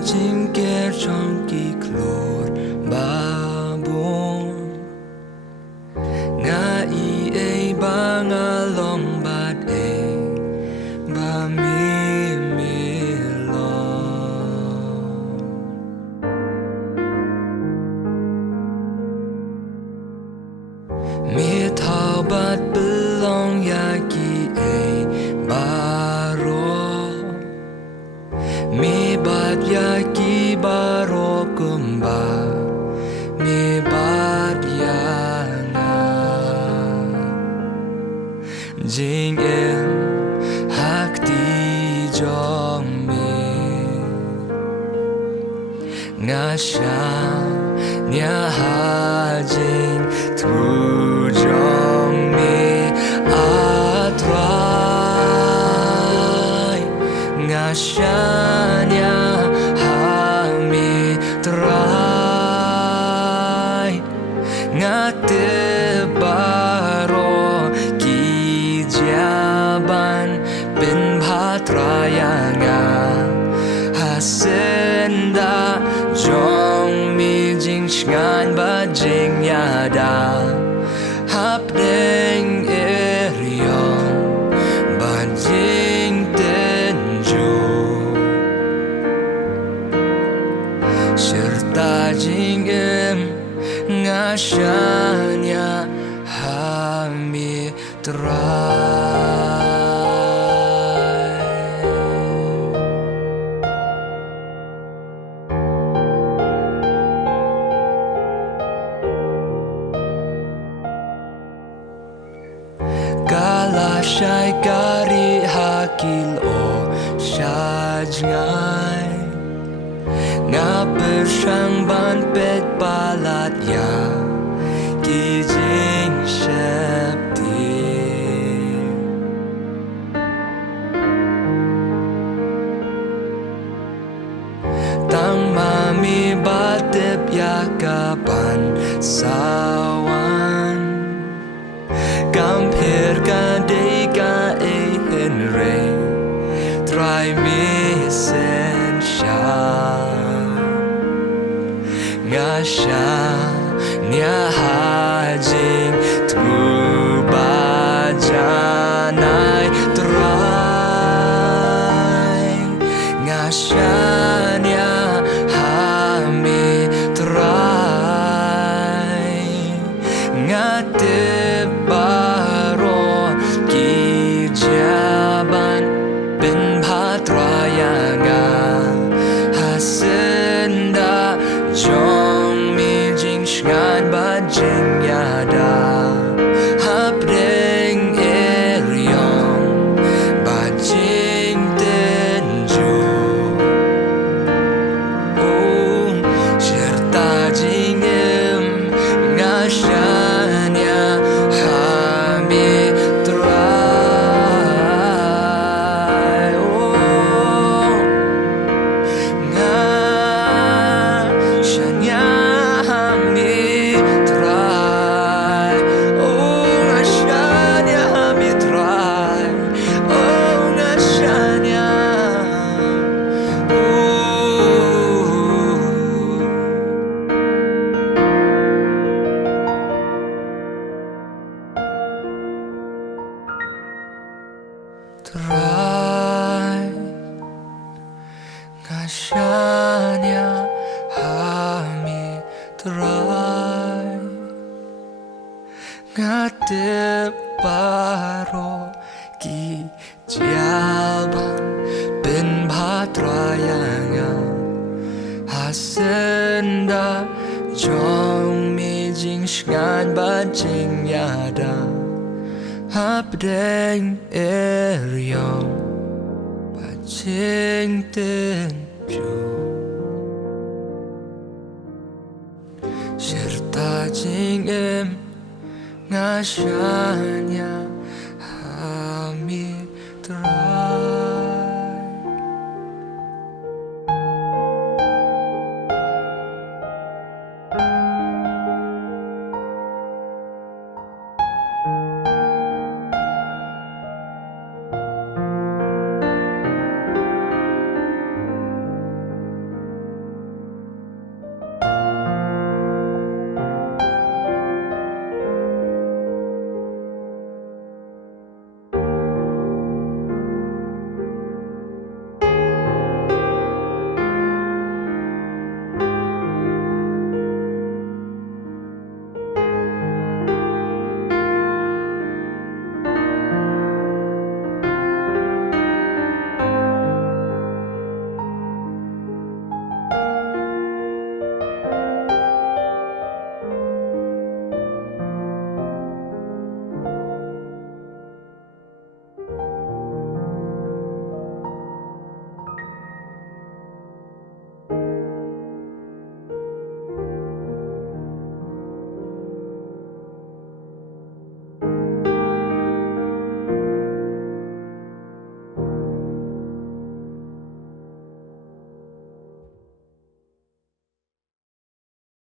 chim kẻ trong kỳ clor ba bon nga I e ba nga long bat e ba mi lo mi thao bat belong ya ki e ba mi bat ya ki baro kumba mi bat ya na jing em hak ti jong mi nga sha nya ha jing tru jong mi a try nga sha ngate baro ki jaban bin bhatraya nga hasenda jong mi jing ngan ba jing yada hap deng eriong ba jing tenju serta jing nga shanya hami try kala shai kari hakil o shajngai nga bersang ban pet balat ya ki jing shepti tang mami batep ya kapan sawan kampir ka de ka e henre try me sen sha nga sha nya ha jing tru ba janai try nga sha nya ha mi try nga te baro ki jaban bin bhatraya nga hasenda jong mi jing ngan ba jing yada hap deng eriong ba jing tenju oh serta jing em nga shanya hami try oh nga shanya try nga shanya hami try nga te baro ki jaban bin bhatraya nga hasenda jong mi jing ngan ba jing yada hap deng eriong ba jing tenju serta jing em nga shanya